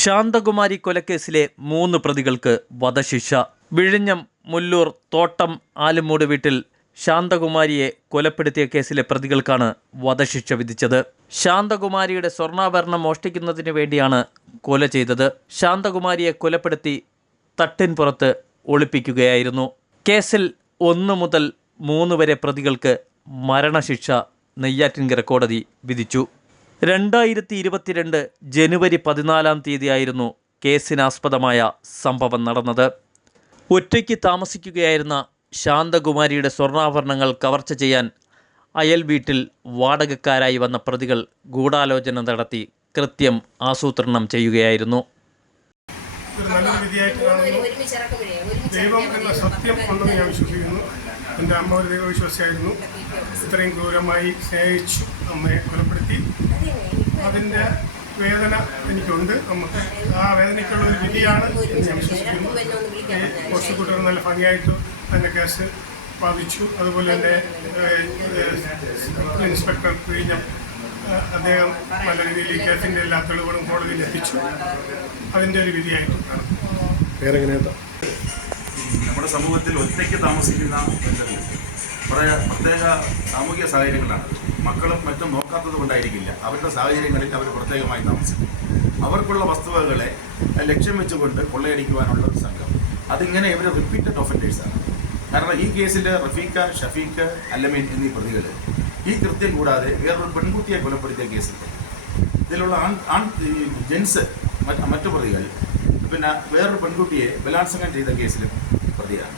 ശാന്തകുമാരി കൊലക്കേസിലെ 3 പ്രതികൾക്ക് വധശിക്ഷ. വിഴിഞ്ഞം മുല്ലൂർ തോട്ടം ആലുമൂട് വീട്ടിൽ ശാന്തകുമാരിയെ കൊലപ്പെടുത്തിയ കേസിലെ പ്രതികൾക്കാണ് വധശിക്ഷ വിധിച്ചത്. ശാന്തകുമാരിയുടെ സ്വർണ്ണാഭരണം മോഷ്ടിക്കുന്നതിന് വേണ്ടിയാണ് കൊല ചെയ്തത്. ശാന്തകുമാരിയെ കൊലപ്പെടുത്തി തട്ടിൻപുറത്ത് ഒളിപ്പിക്കുകയായിരുന്നു. കേസിൽ 1 മുതൽ 3 വരെ പ്രതികൾക്ക് മരണശിക്ഷ നെയ്യാറ്റിൻകര കോടതി വിധിച്ചു. 2022 ജനുവരി 14 തീയതിയായിരുന്നു കേസിനാസ്പദമായ സംഭവം നടന്നത്. ഒറ്റയ്ക്ക് താമസിക്കുകയായിരുന്ന ശാന്തകുമാരിയുടെ സ്വർണ്ണാഭരണങ്ങൾ കവർച്ച ചെയ്യാൻ അയൽ വീട്ടിൽ വാടകക്കാരായി വന്ന പ്രതികൾ ഗൂഢാലോചന നടത്തി കൃത്യം ആസൂത്രണം ചെയ്യുകയായിരുന്നു. ദൈവം എന്ന സത്യം ഉണ്ടെന്ന് ഞാൻ വിശ്വസിക്കുന്നു. എൻ്റെ അമ്മ ഒരു ദൈവവിശ്വാസിയായിരുന്നു. ഇത്രയും ക്രൂരമായി സ്നേഹിച്ചു അമ്മയെ കൊലപ്പെടുത്തി. അതിൻ്റെ വേദന എനിക്കുണ്ട്. നമുക്ക് ആ വേദനയ്ക്കുള്ള ഒരു വിധിയാണ് എന്ന് ഞാൻ വിശ്വസിക്കുന്നു. പ്രോസിക്യൂട്ടർ നല്ല ഭംഗിയായിട്ട് തന്നെ കേസ് വാദിച്ചു. അതുപോലെ തന്നെ ഇൻസ്പെക്ടർ വിഴിഞ്ഞം അദ്ദേഹം നല്ല രീതിയിൽ ഈ കേസിൻ്റെ എല്ലാ തെളിവുകളും കോടതിയിൽ എത്തിച്ചു. അതിൻ്റെ ഒരു വിധിയായിട്ടാണ്. നമ്മുടെ സമൂഹത്തിൽ ഒറ്റയ്ക്ക് താമസിക്കുന്ന കുറേ പ്രത്യേക സാമൂഹിക സാഹചര്യങ്ങളാണ്. മക്കളും മറ്റും നോക്കാത്തത് കൊണ്ടായിരിക്കില്ല. അവരുടെ സാഹചര്യങ്ങളിൽ അവർ പ്രത്യേകമായി താമസിക്കും. അവർക്കുള്ള വസ്തുവകളെ ലക്ഷ്യം വെച്ചുകൊണ്ട് കൊള്ളയടിക്കുവാനുള്ള ഒരു സംഘം. അതിങ്ങനെ ഇവർ റിപ്പീറ്റഡ് ഒഫൻഡേഴ്സാണ്. കാരണം ഈ കേസിൽ റഫീഖ, ഷഫീഖ്, അല്ലമീൻ എന്നീ പ്രതികൾ ഈ കൃത്യം കൂടാതെ വേറൊരു പെൺകുട്ടിയെ കൊലപ്പെടുത്തിയ കേസുണ്ട്. ഇതിലുള്ള ജെൻസ് മറ്റു പ്രതികൾ പിന്നെ വേറൊരു പെൺകുട്ടിയെ ബലാത്സംഗം ചെയ്ത കേസിലും പ്രതിയാണ്.